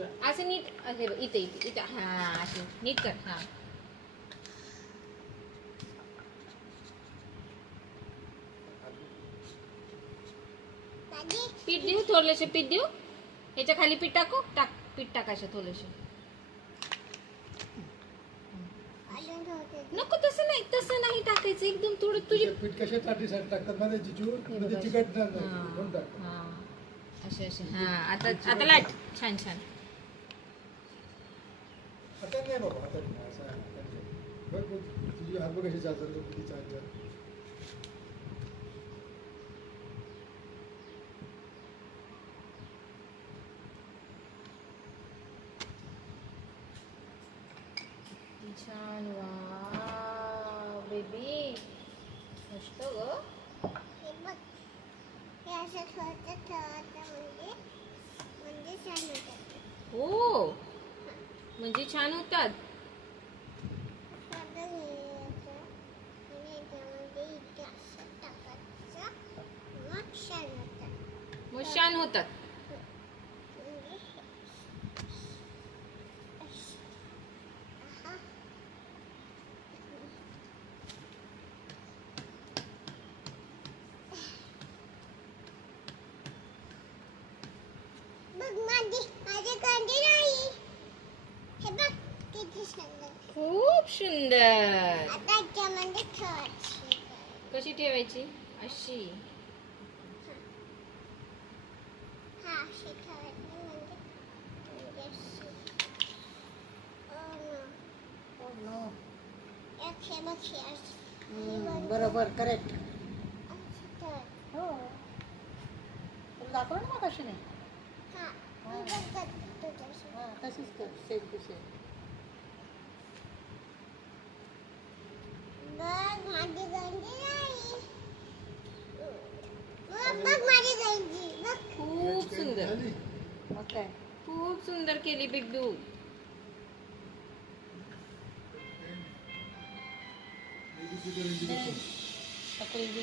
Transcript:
असं नीट हे बघ, इथे इथे इथे हा असे नीट कर. हा पीठ देऊ थोडेसे, पीठ देऊ याच्या खाली, पीठ टाकू, टाक पीठ टाकायचं थोडेसे. नको तसं नाही, तसं नाही टाकायचं, एकदम थोडं तुझे पीठ कशासाठी टाकतात मध्ये चिकट हा असे असे. हा आता आता लाट छान छान. आता नाही बाबा, आता नाही असं बघ तुझी हात बघ कशी चालतात, किती चालतात. छान. वाव बेबी मस्त ग. हो म्हणजे छान होतात. मग छान होतात. खूप सुंदर. कशी ठेवायची अशी. बरोबर करेक्ट. हो दाखव ना कशी नाही. तशीच कर सेम टू सेम. खूप सुंदर. ओके खूप सुंदर केली बिब्बू. चकली